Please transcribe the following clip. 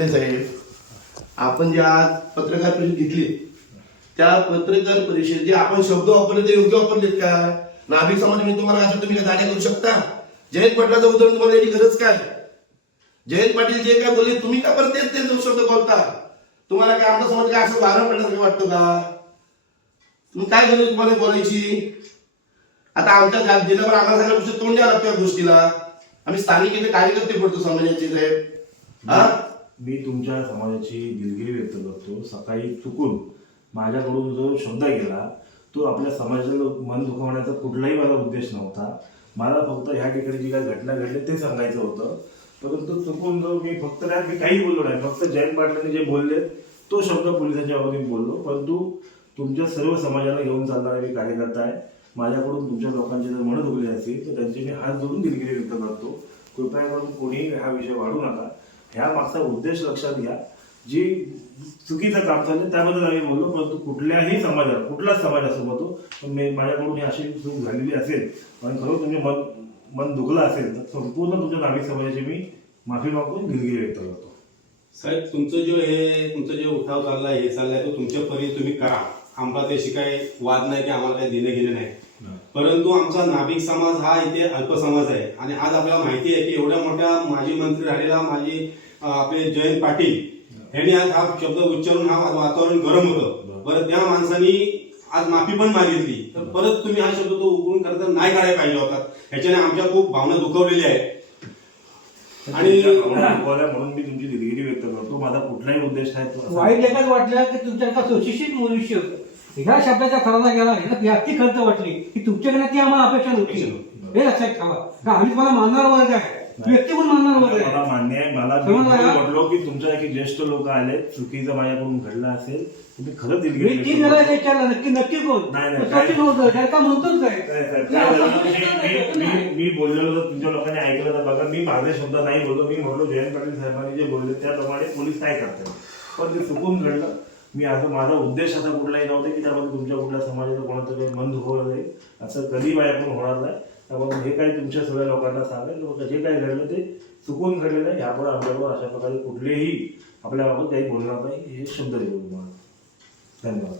नाही साहेब. आपण ज्या आज पत्रकार परिषद घेतली त्या पत्रकार परिषद जे आपण शब्द वापरले ते योग्य वापरलेत का? नाभिक समाज मी तुम्हाला असं तुम्ही काय करू शकता? जयंत पाटलाचं उदाहरण तुम्हाला याची गरज काय? जयंत पाटील जे काय बोलले तुम्ही का परत तेच तेच शब्द बोलता? तुम्हाला काय आमचा समाज काय असं वारण पडण्यासारखं वाटतं का? तुम्ही काय गरज तुम्हाला बोलायची? आता आमच्या जिल्ह्यावर आम्हाला सगळ्या गोष्टी तोंड द्यावं लागतं या गोष्टीला. आम्ही स्थानिक इथे कार्यकर्ते पडतो समाजाचे साहेब. हा? मी तुमच्या समाजाची दिलगिरी व्यक्त करतो. सकाळी चुकून माझ्याकडून जो शब्द गेला तो आपल्या समाजाचं मन दुखवण्याचा कुठलाही माझा उद्देश नव्हता. मला फक्त ह्या ठिकाणी जी काही घटना घडली ते सांगायचं होतं. परंतु चुकून जो मी फक्त त्यात मी काही बोललो नाही फक्त जयंत पाटलांनी जे बोलले तो शब्द पोलिसांच्या बाबतीत बोललो. परंतु तुमच्या सर्व समाजाला घेऊन चालणारा मी कार्यकर्ता आहे. माझ्याकडून तुमच्या लोकांची जर म्हणत दुखली असतील तर त्यांची मी हात जोडून दिलगिरी व्यक्त करतो. कृपया करून कोणीही हा विषय वाढू नका. ह्या मागचा उद्देश लक्षात घ्या. जी चुकीचं काम चाललं त्याबद्दल आम्ही बोललो परंतु कुठल्याही समाजाला कुठलाच समाज असो मग हो, पण मी माझ्याकडून ही अशी चूक झालेली असेल आणि खरं तुमचे मन मन दुखलं असेल तर संपूर्ण तुमच्या नागरिक समाजाची मी माफी मागून दिलगिरी व्यक्त करतो. साहेब तुमचं जो हे तुमचं जे उठाव चाललाय हे चाललाय तो तुमच्या परी तुम्ही करा. आम्हाला त्याशी काही वाद नाही की आम्हाला काही देणं घेणं नाही. परंतु आमचा नाभिक समाज हा इथे अल्प समाज आहे. आणि आज आपल्याला माहिती आहे की एवढ्या मोठ्या माजी मंत्री राहिलेला माजी आपले जयंत पाटील यांनी आज हा शब्द उच्चारून हा वातावरण गरम होतं. बरं. त्या माणसानी आज माफी पण मागितली. तर परत तुम्ही हा शब्द तो उघडून खरं तर नाही काढायला पाहिजे होता. ह्याच्याने आमच्या खूप भावना दुखवलेल्या आहेत. आणि- तुमच्या म्हणून मी तुमची दिलगिरी व्यक्त करतो. माझा कुठलाही उद्देश असा- वाईट एकच वाटलं की तुमच्याकडे सुशिक्षित मनुष्य ह्या शब्दाच्या खराला गेला ह्याला व्यक्ती खर्च वाटली. की तुमच्याकडे ती आम्हाला अपेक्षा नव्हती. हे लक्षात ठेवा. का आम्ही तुम्हाला मानणार वर्ग आहे? व्यक्ती पण मानणार वर्ग मला आहे मान्य आहे मला? म्हटलो की तुमच्यासारखे ज्येष्ठ लोक आले चुकीचं माझ्याकडून घडलं असेल तुम्ही खरंच तीन करतो. वेळा विचारलं नक्की नक्की कोण? तो का म्हणतोच झालं? मी- बोललेलो तर तुमच्या लोकांनी ऐकलं तर बघा मी माझे शब्द नाही बोललो मी म्हटलो जयंत पाटील साहेबांनी जे बोलले त्याप्रमाणे पोलीस काय करतात? पण ते चुकून घडलं. मी असं माझा उद्देश असा कुठलाही नव्हता की त्यामध्ये तुमच्या कुठल्या समाजाचं कोणाचं काही मन दुखवलं जाईल असं कधी माझ्याकडून होणार नाही. त्यामुळे हे काही तुमच्या सगळ्या लोकांना सांगेल. लोक जे काही घडलं ते चुकून घडलेलं आहे. ह्यापुढे आमच्याबरोबर अशा प्रकारे कुठलेही आपल्याबाबत काही बोलणार नाही. हे शब्द देऊ तुम्हाला. धन्यवाद.